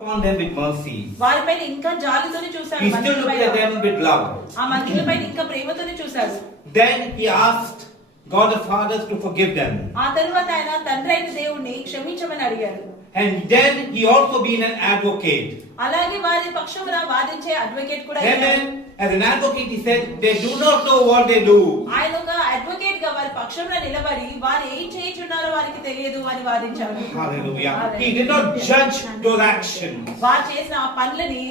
upon them with mercy. వారిపైన ఇంకా జాలితోనే చూశాడు. He still looked at them with love. ఆ మనుషులపైన ఇంకా ప్రేమతోనే చూశాడు. Then he asked God the Father to forgive them. ఆ తరువాత ఆయన తండ్రి అయిన దేవుణ్ణి క్షమించమని అడిగాడు. And then he also been an advocate. అలాగే వారి పక్షమున వాదించే అడ్వకేట్ కూడా అయ్యాడు. Amen. As an advocate, he said, they do not know what they do. ఆయన ఒక అడ్వకేట్ గా వారి పక్షమున నిలబడి వారు ఏం చేయుచున్నారో వారికి తెలియదు అని వాదించాడు. Hallelujah. He did not judge those actions. వారు చేసిన ఆ పనులని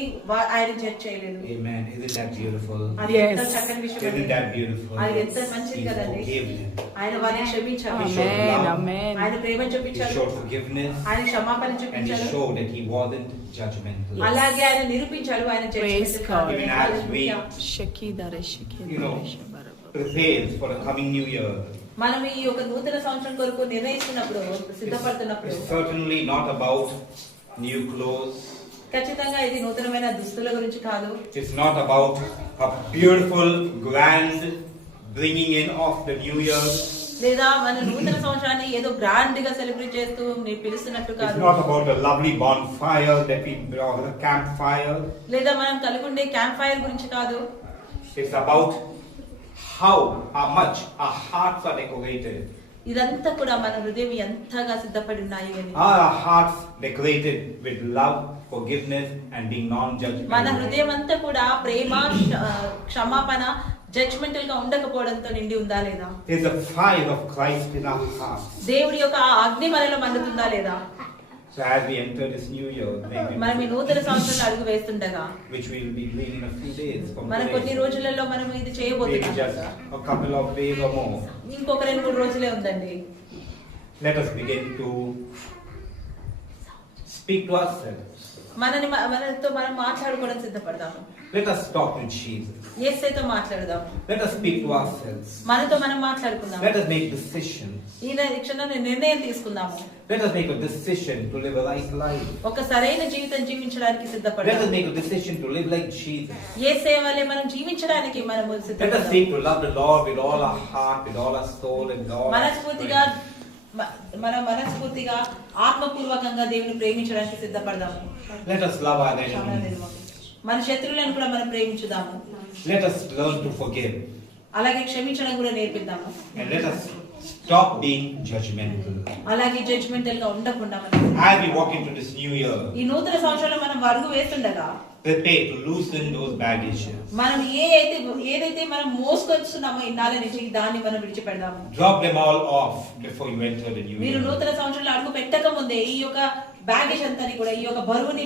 ఆయన జడ్జ్ చేయలేదు. Amen. Isn't that beautiful? అది ఎంత చక్కని విషయం. Isn't that beautiful? అది ఎంత మంచిది కదండి. ఆయన వారిని క్షమించాడు. ఆయన ప్రేమ He చూపించాడు. showed forgiveness. ఆయన క్షమాపణ And he చూపించాడు. showed that he wasn't judgmental. అలాగే ఆయన నిరూపించాడు ఆయన Even as we prepares for the coming new year, మనం ఈ యొక్క నూతన సంవత్సరం కొరకు నిర్ణయిస్తున్నప్పుడు సిద్ధపడుతున్నప్పుడు it's certainly not about new clothes. ఖచ్చితంగా ఇది నూతనమైన దుస్తుల గురించి కాదు. It's not about a beautiful, grand bringing in of the new year. లేదా మన నూతన సంవత్సరాన్ని ఏదో గ్రాండ్ గా సెలబ్రేట్ చేస్తూ మీరు పిలుస్తున్నట్టు It's కాదు. not about a lovely bonfire that we or a campfire. లేదా మనం కలిగుండే క్యాంప్ ఫైర్ గురించి కాదు. It's about how much our hearts are decorated. ఇదంతా కూడా మన హృదయం ఎంతగా సిద్ధపడి ఉన్నాయి అని. Are our hearts decorated with love, forgiveness and being non-judgmental? మన హృదయం అంతా కూడా ప్రేమ, క్షమాపణ, జడ్జ్మెంటల్ గా ఉండకపోవడంతో నిండి ఉందా లేదా? There's a fire of Christ in our hearts. దేవుడి యొక్క అగ్ని మనలో మండుతుందా లేదా? So as we enter this new year, మనం ఈ నూతన సంవత్సరంలో అడుగు వేస్తుండగా, which we will be doing in a few days from మన కొన్ని today, రోజులలో మనం ఇది maybe చేయబోతున్నాం. just a couple of days or more, ఇంకొక 2-3 రోజులే ఉందండి. let us begin to speak to ourselves. మనతో మనం మాట్లాడుకోవడం సిద్ధపడదాము. Let us talk to Jesus. యేసయ్యతో మాట్లాడదాం. Let us speak to ourselves. మనతో మనం మాట్లాడుకుందాం. Let us make decisions. ఈ క్షణాన్ని నిర్ణయం తీసుకుందాము. Let us make a decision to live a right life. ఒక సరైన జీవితం జీవించడానికి Let us సిద్ధపడదాం. make a decision to live like Jesus. యేసయ్య వలె మనం జీవించడానికి మనము Let us సిద్ధపడదాం. seek to love the Lord with all our heart, with all our soul, and with all our మనస్ఫూర్తిగా strength. మనస్ఫూర్తిగా ఆత్మపూర్వకంగా దేవుని ప్రేమించడానికి సిద్ధపడదాము. Let us love our enemies. మన శత్రువులను కూడా మనం ప్రేమించుదాము. Let us learn to forgive. అలాగే క్షమించడం కూడా నేర్పిద్దాము. And let us stop being judgmental. అలాగే జడ్జ్మెంటల్ గా ఉండకుండా మనం As we walk into this new year, ఈ నూతన సంవత్సరంలో మనం అడుగు వేస్తుండగా prepare to loosen those baggages. మనం ఏదైతే మనం మోసుకొస్తున్నామో ఇన్నాళ్ళ నుంచి దాన్ని మనం విడిచిపెడదాము. Drop them all off before you enter the new మీరు year. నూతన సంవత్సరంలో అడుగు పెట్టక ముందే ఈ యొక్క బ్యాగేజ్ అంతా కూడా ఈ యొక్క బరువుని